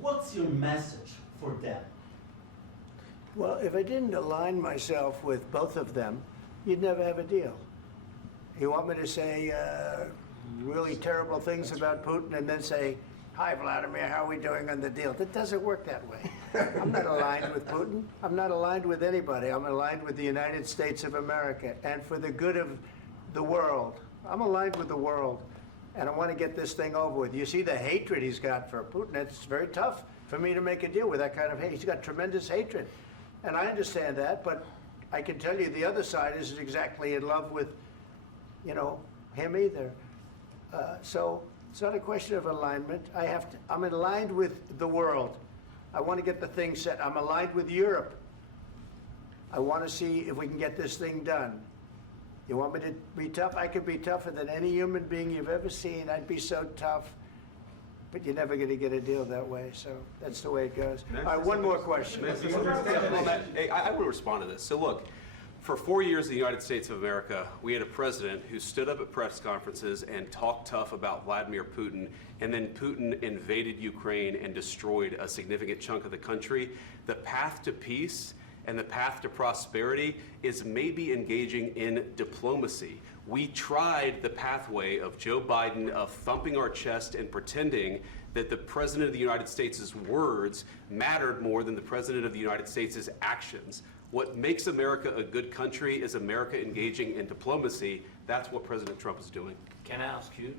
what's your message for them? Well, if I didn't align myself with both of them, you'd never have a deal. You want me to say really terrible things about Putin and then say, "Hi, Vladimir, how are we doing on the deal?" That doesn't work that way. I'm not aligned with Putin. I'm not aligned with anybody. I'm aligned with the United States of America and for the good of the world. I'm aligned with the world, and I want to get this thing over with. You see the hatred he's got for Putin. It's very tough for me to make a deal with that kind of hate. He's got tremendous hatred, and I understand that, but I can tell you the other side isn't exactly in love with, him either. So it's not a question of alignment. I'm aligned with the world. I want to get the thing set. I'm aligned with Europe. I want to see if we can get this thing done. You want me to be tough? I could be tougher than any human being you've ever seen. I'd be so tough. But you're never going to get a deal that way. So that's the way it goes. All right, one more question. I will respond to this. So look, for 4 years in the United States of America, we had a president who stood up at press conferences and talked tough about Vladimir Putin, and then Putin invaded Ukraine and destroyed a significant chunk of the country. The path to peace and the path to prosperity is maybe engaging in diplomacy. We tried the pathway of Joe Biden of thumping our chest and pretending that the President of the United States' words mattered more than the President of the United States' actions. What makes America a good country is America engaging in diplomacy. That's what President Trump is doing. Can I ask you?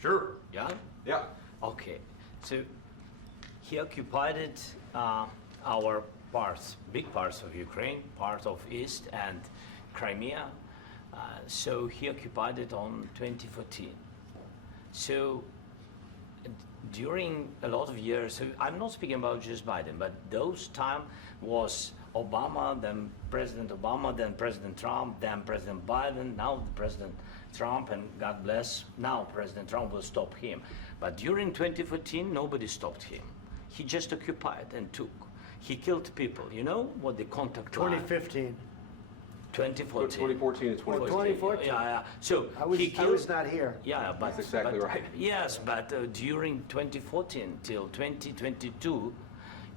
Sure. Yeah? Yeah. Okay. So he occupied our parts, big parts of Ukraine, part of East and Crimea. So he occupied it on 2014. So during a lot of years, so I'm not speaking about just Biden, but those time was Obama, then President Obama, then President Trump, then President Biden, now President Trump, and God bless, now President Trump will stop him. But during 2014, nobody stopped him. He just occupied and took. He killed people. You know what the contact line? 2015. 2014. 2014 and 2015. 2014. Yeah. So I was not here. Yeah, but That's exactly right. Yes, but during 2014 till 2022,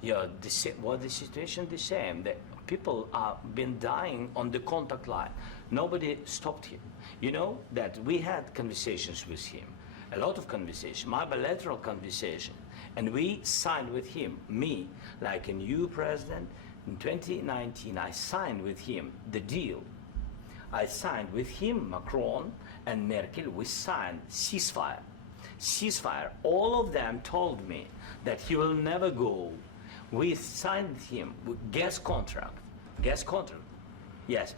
the situation the same. The people are been dying on the contact line. Nobody stopped him. You know that we had conversations with him, a lot of conversation, my bilateral conversation, and we signed with him, me, like a new president. In 2019, I signed with him the deal. I signed with him, Macron and Merkel, we signed ceasefire. Ceasefire, all of them told me that he will never go. We signed with him with gas contract. Yes,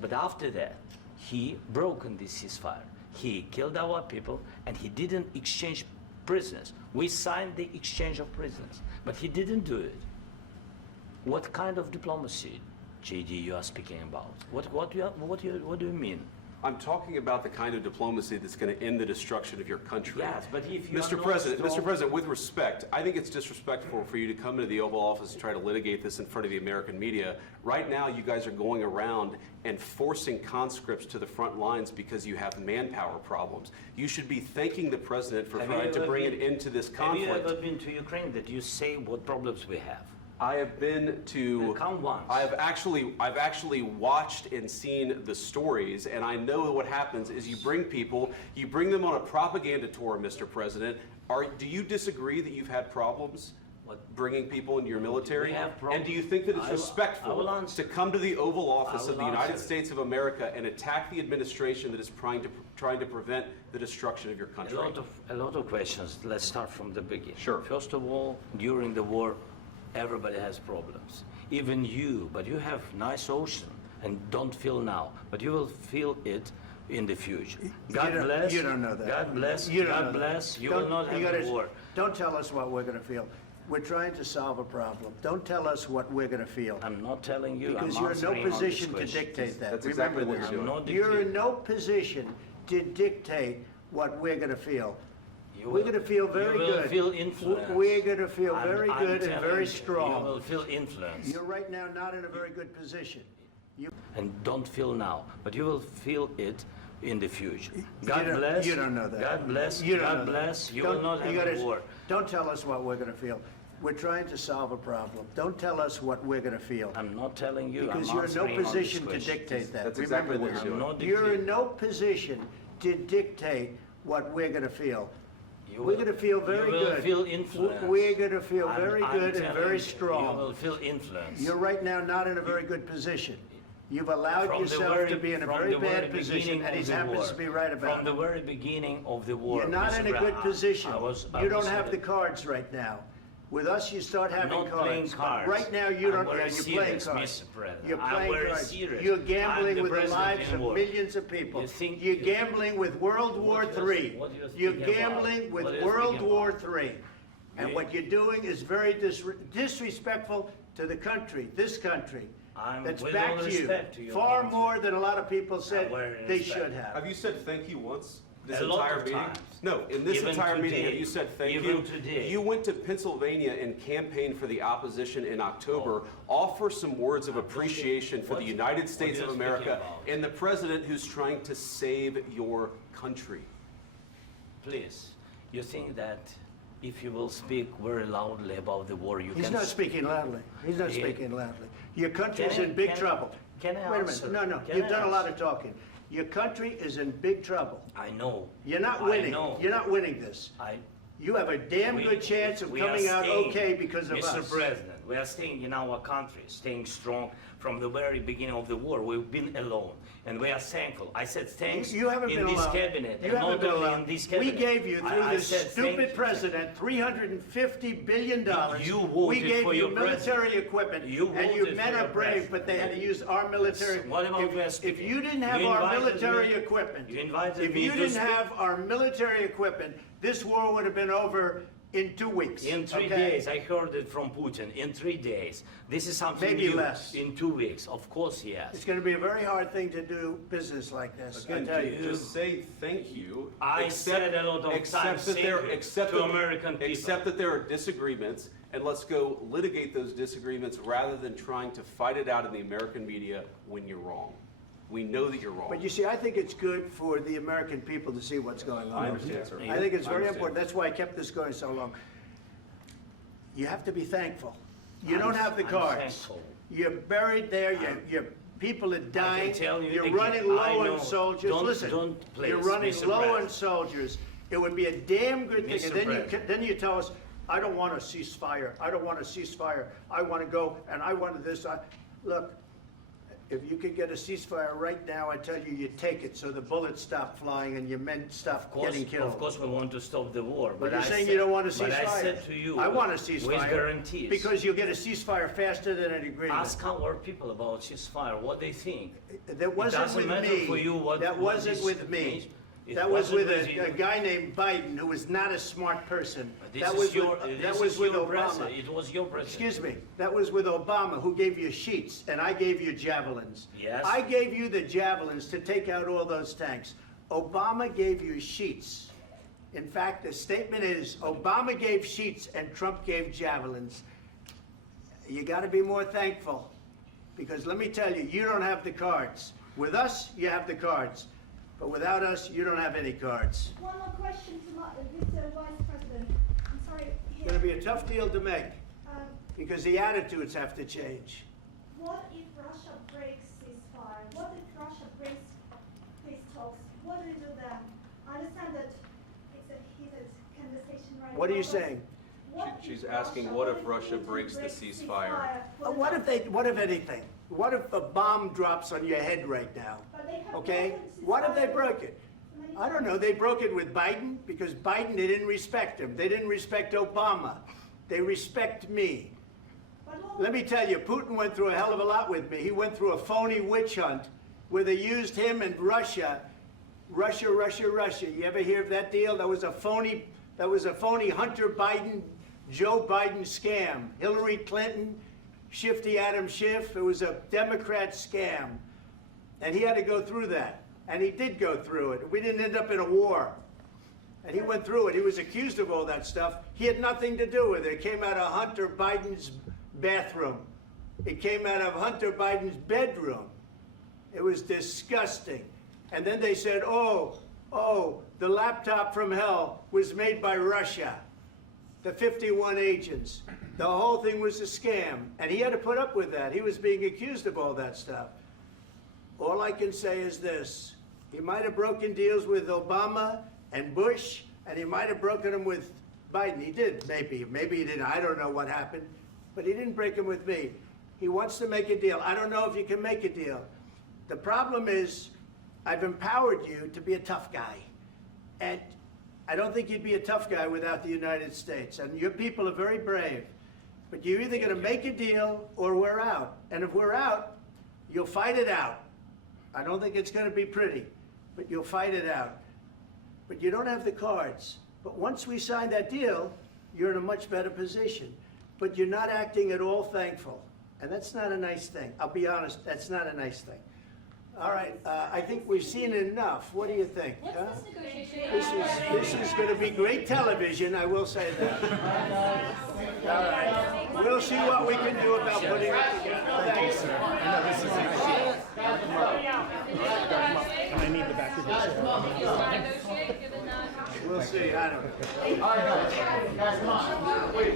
but after that, he broken this ceasefire. He killed our people and he didn't exchange prisoners. We signed the exchange of prisoners, but he didn't do it. What kind of diplomacy, JD, you are speaking about? What do you mean? I'm talking about the kind of diplomacy that's going to end the destruction of your country. Yes, but if you Mr. President, with respect, I think it's disrespectful for you to come into the Oval Office and try to litigate this in front of the American media. Right now, you guys are going around and forcing conscripts to the front lines because you have manpower problems. You should be thanking the President for trying to bring an end to this conflict. Have you ever been to Ukraine that you say what problems we have? I have been to. Come once. I've actually watched and seen the stories, and I know what happens is you bring them on a propaganda tour, Mr. President. Do you disagree that you've had problems bringing people into your military? We have problems. And do you think that it's respectful to come to the Oval Office of the United States of America and attack the administration that is trying to prevent the destruction of your country? A lot of questions. Let's start from the beginning. Sure. First of all, during the war, everybody has problems, even you, but you have nice ocean and don't feel now, but you will feel it in the future. God bless. You don't know that. God bless. You don't God know bless. that. You will not have a war. Don't tell us what we're going to feel. We're trying to solve a problem. Don't tell us what we're going to feel. I'm not telling you. Because I'm you're in no answering on position this to question. dictate that. That's Remember exactly what this. you're doing. I'm not You're in dictating. no position to dictate what we're going to feel. We're going to feel very good. You will feel influence. We're going to feel very I'm good and telling very you, strong. You will feel influence. You're right now not in a very good position. And don't feel now, but you will feel it in the future. God bless. You don't know that. God bless. You don't know God that. bless. You Don't- will not you have gotta- a war. Don't tell us what we're going to feel. We're trying to solve a problem. Don't tell us what we're going to feel. I'm not telling you. Because I'm you're in no answering on this position to question. dictate that. That's Remember exactly what this. you're I'm not You're dictating. in no position to dictate what we're going to feel. You We're will- going to feel very you will good. feel influenced. We're going to feel very I'm good and telling very you, strong. You will feel influence. You're right now not in a very good position. You've allowed From the yourself very- to be in a from very the very bad position, beginning and he of the happens war. to be right about From the it. very beginning of the war. You're not Mr. in a good Brown, position. I You don't was have the cards right now. With us, you start having not playing cards. cards. Right now, you I'm don't. very You're playing serious, cards. Mr. President. You're I'm playing very cards. serious. You're I'm gambling the with the president lives in of war. millions of people. You think- You're gambling with World War What do you- III. what do you You're think about? gambling with What do you World think War about? III. And You- what you're doing is very disrespectful to the country, this country. That's with back all to you. respect to your Far country. more than a lot of people said very they respect. should have. Have you said thank you once? This A lot entire of meeting? times. No, in this Even entire meeting, today. have you said thank Even you? today. You went to Pennsylvania and campaigned for the opposition in October. Offer some words of appreciation for the what- United States what of are you speaking America about? and the president who's trying to save your country. Please, you think that if you will speak very loudly about the war, you He's can... not speaking loudly. He's not He- speaking loudly. Your country's Can I- in big can I- trouble. can I Wait a answer? minute. No, Can you've I done a lot answer? of talking. Your country is in big trouble. I know. You're not I winning. know. You're not winning this. You have a damn good chance of we are coming out staying, okay because of Mr. us. President, we are staying in our country, staying strong from the very beginning of the war. We've been alone, and we are thankful. I said thanks You haven't in been this alone. cabinet, You and haven't not been only alone. in this We cabinet. gave you, through I this said thank stupid you. president, $350 billion. You We voted gave for you your military president. equipment, You and you voted men for are your brave, president. but they had to use our military. What about you If speaking? you didn't have You our invited military me- equipment, you invited if me you to didn't speak. have our military equipment, this war would have been over in 2 weeks. In 3 okay? days, I heard it from Putin. In 3 days, this is something Maybe new. less. In 2 weeks, of course, yes. It's going to be a very hard thing to do business like this. I Again, tell you. just say thank you. I said a lot of accept times that there- thank you accept to that- American people. Accept that there are disagreements, and let's go litigate those disagreements rather than trying to fight it out in the American media when you're wrong. We know that you're wrong. But you see, I think it's good for the American people to see what's going on. I understand, sir. I think it's I very understand. important. That's why I kept this going so long. You have to be thankful. You I'm- don't have the I'm cards. thankful. You're buried there. Your people are dying. tell you You're again, running I low know. on soldiers. Don't- Listen, don't, please, you're running Mr. low on President. soldiers. It would be a damn good thing. Mr. And then President. then you tell us, I don't want a ceasefire. I don't want a ceasefire. I want to go and I want this. Look, if you could get a ceasefire right now, I tell you take it so the bullets stop flying and your men stop getting killed. Of course, we want to stop the war. But you're I saying said- you don't want a ceasefire. But I said to you, I want a with ceasefire. guarantees. Because you'll get a ceasefire faster than an agreement. Ask our people about ceasefire, what they think. That wasn't doesn't with matter me. for you what- That what wasn't this with me. means. It That was wasn't with with you. a guy named Biden who was not a smart person. This That is was your, with, this that is was with your Obama. president. It was your president. Excuse me. That was with Obama, who gave you sheets, and I gave you javelins. Yes. I gave you the javelins to take out all those tanks. Obama gave you sheets. In fact, the statement is Obama gave sheets and Trump gave javelins. You got to be more thankful, because let me tell you, you don't have the cards. With us, you have the cards, but without us, you don't have any cards. One more question to Mr. Vice President. I'm sorry. It's going to be a tough deal to make, Um, because the attitudes have to change. what if Russia breaks ceasefire? What if Russia breaks peace talks? What do you do then? I understand that it's a heated conversation right now. What are you but saying? what She's if asking, Russia- what if Russia Putin breaks the breaks ceasefire? What if anything? What if a bomb drops on your head right now? But they have Okay? broken What if they ceasefire broke it? many I don't know. They broke it with Biden because Biden, they didn't respect him. They didn't respect Obama. They respect me. But what- Let me tell you, Putin went through a hell of a lot with me. He went through a phony witch hunt where they used him and Russia. Russia. You ever hear of that deal? That was a phony Hunter Biden, Joe Biden scam. Hillary Clinton, Shifty Adam Schiff. It was a Democrat scam. And he had to go through that. And he did go through it. We didn't end up in a war. And he went through it. He was accused of all that stuff. He had nothing to do with it. It came out of Hunter Biden's bathroom. It came out of Hunter Biden's bedroom. It was disgusting. And then they said, oh, the laptop from hell was made by Russia. The 51 agents. The whole thing was a scam, and he had to put up with that. He was being accused of all that stuff. All I can say is this. He might have broken deals with Obama and Bush, and he might have broken them with Biden. He did, maybe. Maybe he didn't. I don't know what happened. But he didn't break them with me. He wants to make a deal. I don't know if you can make a deal. The problem is, I've empowered you to be a tough guy. And I don't think you'd be a tough guy without the United States. And your people are very brave. But you're either going to make a deal or we're out. And if we're out, you'll fight it out. I don't think it's going to be pretty, but you'll fight it out. But you don't have the cards. But once we sign that deal, you're in a much better position. But you're not acting at all thankful. And that's not a nice thing. I'll be honest, that's not a nice thing. All right, I think we've seen enough. What do you think? Huh? This is going to be great television, I will say that. All right. We'll see what we can do about putting it together. Thanks, sir. I need the back of this. We'll see. I don't know. Guys, come on. Wait,